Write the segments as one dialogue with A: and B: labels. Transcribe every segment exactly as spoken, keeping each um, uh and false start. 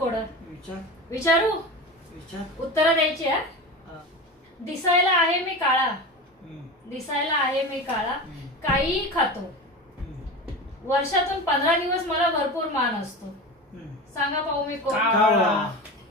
A: Code?
B: विचार
A: विचारू?
B: विचार
A: उत्तर द्यायची आहे.
B: हा.
A: दिसायला आहे मी काळा,
B: हम्म.
A: दिसायला आहे मी काळा,
B: हम्म.
A: काहीही खातो,
B: हम्म.
A: वर्षातून पंधरा दिवस मला भरपूर मान असतो.
B: हम्म.
A: सांगा पाहू मी कोण?
B: कावळा.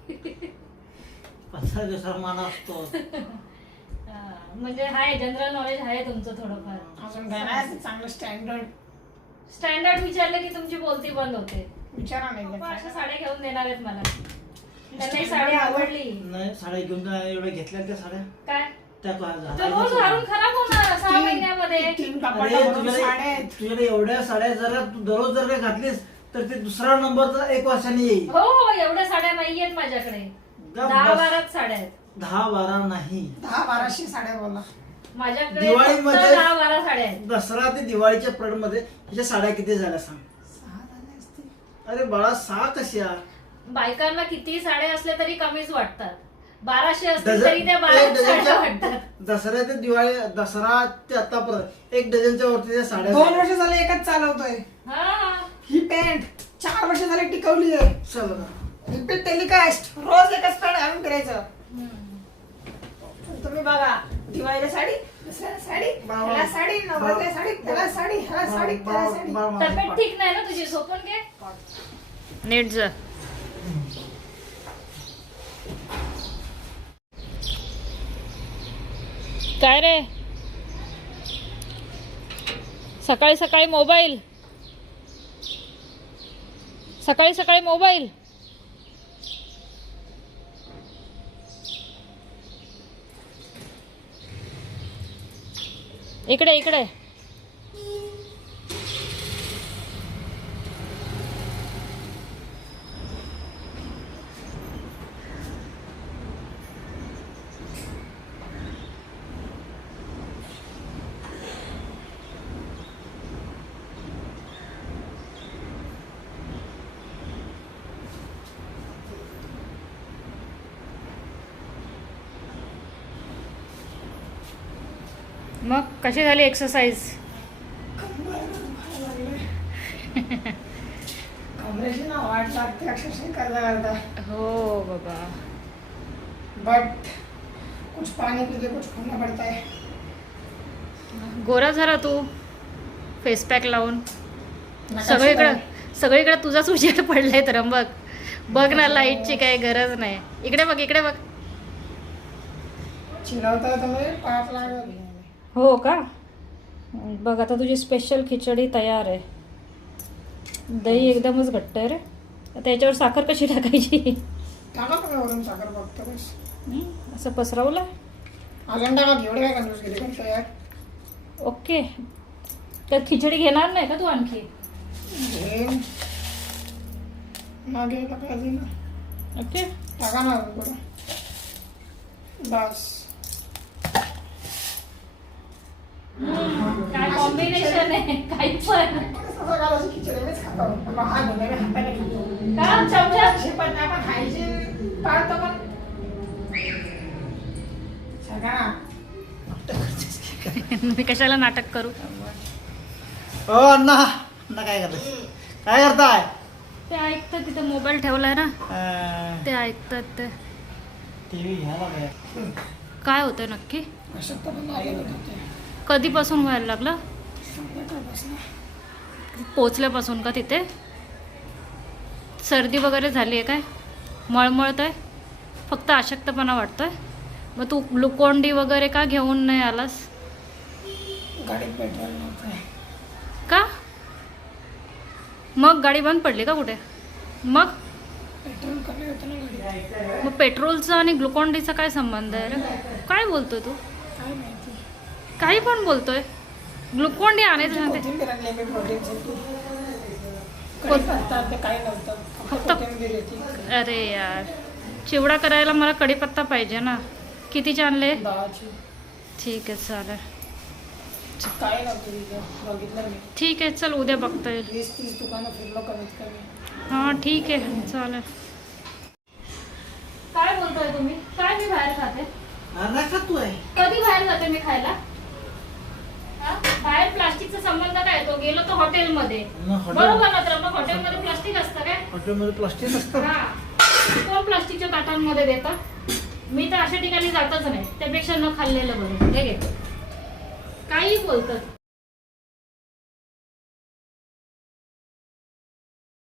B: पंधरा दिवसाला मान असतो.
A: हा, म्हणजे हाय जनरल नॉलेज आहे तुमचं थोडंफार.
C: अजून काय नाही चांगलं स्टँडर्ड
A: स्टँडर्ड विचारलं की तुमची बोलती बंद होते.
C: विचारा नाही
A: पप्पा
C: का?
A: अशा साड्या घेऊन देणार आहेत मला. त्यांना ही साडी आवडली.
B: नाही साड्या घेऊन जा, एवढ्या घेतल्या त्या साड्या
A: काय
B: त्या
A: तो रोज घालून खराब होणार सहा महिन्यामध्ये.
C: तीन
B: अरे
C: कपाटा भरून
B: तुझ्याकडे
C: साड्या आहेत.
B: तुझ्याकडे एवढ्या साड्या जर तू दररोज जर काय घातलीस तर ते दुसरा नंबरचा एक वर्षाने येईल.
A: हो हो एवढ्या साड्या नाहीयेत माझ्याकडे.
B: गप
A: दहा
B: बस.
A: बाराच साड्या आहेत
B: दहा बारा नाही,
C: दहा बाराशे साड्या बोला.
A: माझ्याकडे.
B: दिवाळीमध्ये-
A: फक्त दहा बारा साड्या आहेत.
B: दसरा ते दिवाळीच्या पिरियड मध्ये ह्याच्या साड्या किती झाल्या सांग?
C: सहा झाल्या असतील.
B: अरे बाळा सहा कशा?
A: बायकांना किती साड्या असल्या तरी कमीच वाटतात. बाराशे असतील
B: डझन-
A: तरी त्या
B: एक
A: बारा साड्या
B: डझनच्या
A: वाटतात.
B: दसऱ्या ते दिवाळी दसरा ते आतापर्यंत एक डझनच्या वरती त्या साड्या
C: दोन
B: झाल्या.
C: वर्ष झाले एकच चालवतोय.
A: हा
C: ही पॅन्ट चार वर्ष झाली टिकवली आहे.
B: चल ना.
C: रिपीट टेलिकास्ट रोज एकच पॅन्ट घालून करायचं.
A: हम्म.
C: तुम्ही बघा दिवाळीला साडी, दसऱ्याला साडी, ह्याला साडी, नवरात्रीला साडी, त्याला साडी, ह्याला साडी, त्याला साडी.
B: बाळ- बाळ-
A: तब्येत ठीक नाही ना तुझी? झोपून घे. नीट जा. काय रे सकाळी सकाळी मोबाईल, सकाळी सकाळी मोबाईल. इकडे इकडे. मग कशी झाली एक्सरसाइज?
C: कमरेची ना वाट लागते अक्षरशः करता करता.
A: हो बाबा.
C: बट कुछ पानी पी के कुछ खाना पड़ता है.
A: गोरा झाला तू फेस पॅक लावून.
C: नका
A: सगळीकडे
C: शिकायला.
A: सगळीकडे तुझाच उजेड पडलाय तर बघ. बघ ना लाईटची काही गरज नाही. इकडे बघ इकडे बघ.
C: चिलवता तुम्ही पाच लागत.
A: हो का? बघ आता तुझी स्पेशल खिचडी तयार आहे. दही एकदमच घट्ट आहे रे. आता याच्यावर साखर कशी टाकायची?
C: टाका तुम्ही वरून साखर बघतो बस.
A: हं? असं पसरवलं.
C: अजून टाका एवढे काय कंजूस गेले पण तयार.
A: ओके. तर खिचडी घेणार नाही का तू आणखी?
C: घेईन मागे का पाहिजे ना.
A: ओके.
C: टाका ना अजून थोडं. बस
A: काय कॉम्बिनेशन आहे काही पण.
C: सकाळची खिचडी मीच खातो. बाबा हा घेणे मी हाताने खातो.
A: का चमचा?
C: पण आपण हायजीन पाळतो पण सगळा
A: मी कशाला नाटक करू?
B: ओ अण्णा अण्णा काय करताय? काय करताय?
A: ते ऐकतात तिथे मोबाईल ठेवलाय ना.
B: अं,
A: ते ऐकतात ते.
B: टीव्ही घ्या ना बाहेर.
A: काय होतं नक्की?
C: अशक्त पण लागेल होते.
A: कधीपासून व्हायला लागलं?
C: संध्याकाळपासून
A: पोचल्यापासून का तिथे? सर्दी वगैरे झाली आहे काय? मळमळत आहे? फक्त अशक्तपणा वाटतोय? मग तू ग्लुकोन डी वगैरे का घेऊन नाही आलास?
C: गाडीत पेट्रोल नव्हतं.
A: का? मग गाडी बंद पडली का कुठे? मग
C: पेट्रोल कमी होतं ना गाडीत.
A: मग पेट्रोलचा आणि ग्लुकोन डीचा काय संबंध आहे रे? काय बोलतोय तू?
C: काय माहिती.
A: काही पण बोलतोय. ग्लुकोन डी आणायचं सांगते.
C: कोथिंबीर आणली मी प्रोटीनसाठी. कढीपत्ता ते काही नव्हतं. फक्त
A: फक्त-
C: कोथिंबीर होती.
A: अरे यार चिवडा करायला मला कढीपत्ता पाहिजे ना. कितीचे आणले?
C: दहाची
A: ठीक आहे चालेल.
C: काय नव्हतं तिथं. बघितलं मी.
A: ठीक आहे चल उद्या बघता येईल.
C: वीस तीस दुकानं फिरलो कमीत कमी.
A: हां ठीक आहे चालेल. काय बोलतोय तुम्ही? काय मी बाहेर खाते?
B: नाही खातोय.
A: कधी बाहेर जाते मी खायला? हा? बाहेर प्लास्टिकचा संबंध काय? तो गेलो तो हॉटेलमध्ये.
B: मग हॉटेल-
A: बरोबर ना? तर मग हॉटेलमध्ये प्लास्टिक असतं काय?
B: हॉटेलमध्ये प्लास्टिक असतं.
A: हा कोण प्लास्टिकच्या ताटांमध्ये देतात? मी तर अशा ठिकाणी जातच नाही, त्यापेक्षा न खाल्लेलं बरं. हे घे, काही बोलतात.